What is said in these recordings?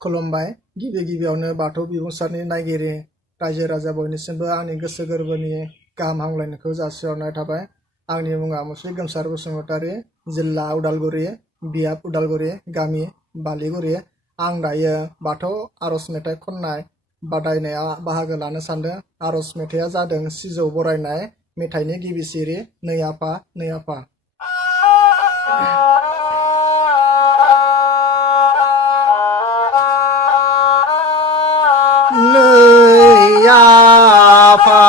खुलुमबाय गिबि गिबियावनो बाथौ बिबुंसारनि नायगिरि रायजो राजा बयनिसिमबो आंनि गोसो गोरबोनि गाहाम हामलायनायखौ जासिहरनाय थाबाय। आंनि मुङा मुस्रि गोमसार बसुमतारी, जिल्ला उदालगुरि, बियाब उदालगुरि, गामि बालिगुरि। आं दायो बाथौ आरज मेथाइ खननाय बादायनायाव बाहागो लानो सानदों। आरज मेथाइया जादों सिजौ बरायनाय। मेथाइनि गिबि सिरि नै आफा नै आफा। नै आफा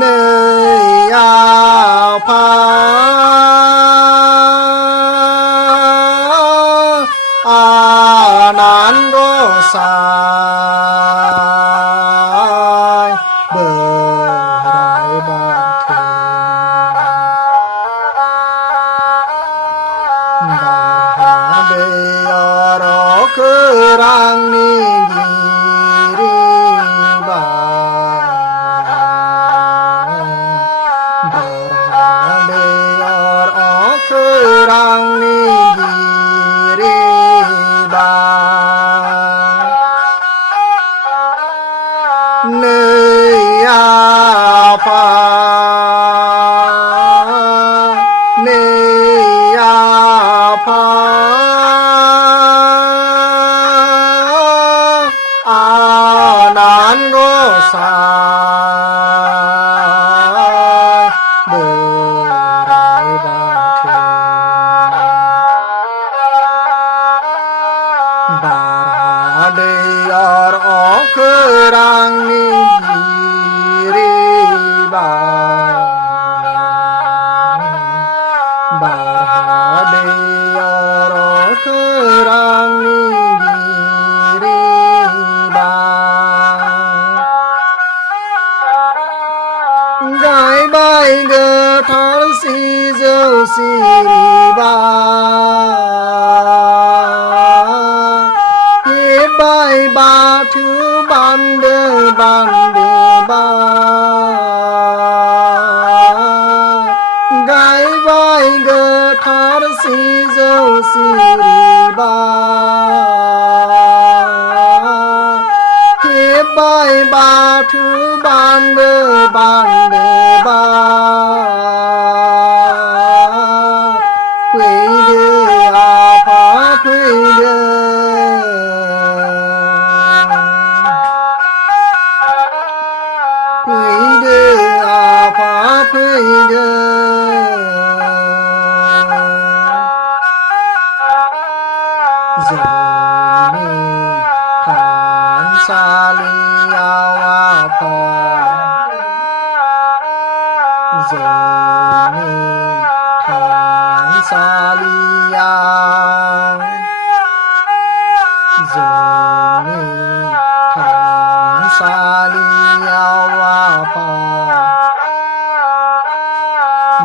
नै आफा आनान गसाय बोराइ बाथौ बाहादैयार खोरांनि गिरिबा बाहादैयार खोरांनि गिरिबा नै आफा नै आफा आनान गसाय बोराइ बाथौ बाहादैयार खोरांनि गिरिबा बाहादैयार खोरांनि गिरिबा गायबाय गोथार सिजौ सिरिबा हेब्बाय बाथौ बान्दो बान्दोबा गायबाय गोथार सिजौ सिरिबा हेब्बाय बाथौ बान्दो बान्दोबा फैदो आफा फैदो फैदो आफा फैदो जोंनि थानसालियाव आफा जोंनि थानसालियाव जोंनि थानसालियाव आफा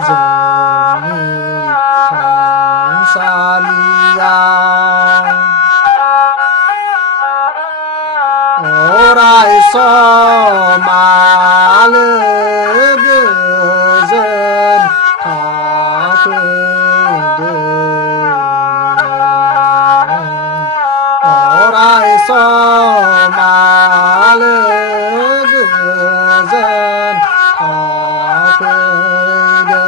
जोंनि थानसालियाव अराय समालो गोजोन थाफैदो अराय समालो गोजोन थाफैदो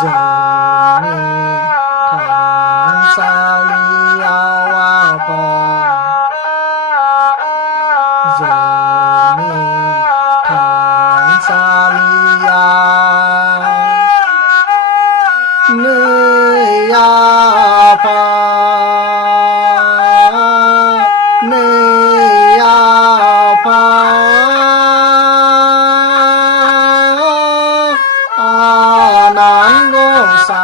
जोंनि थानसालियाव आफा जोंनि थानसालियाव नै आफा नै आफा आनान गसाय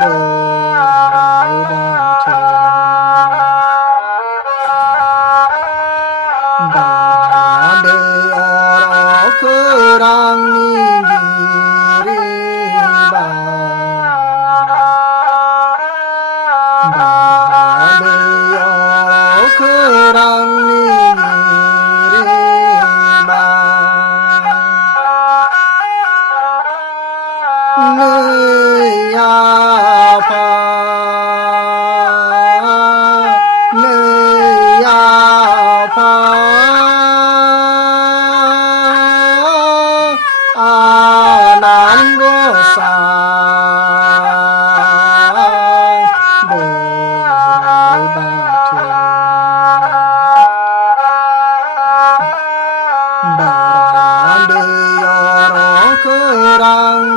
बोराइ बाथौ बाहादैयार खोरांनि गिरिबा बाहादैयार खोरांनि गिरिबा nan gosai bồi Bathou Bà đi ở khơi răng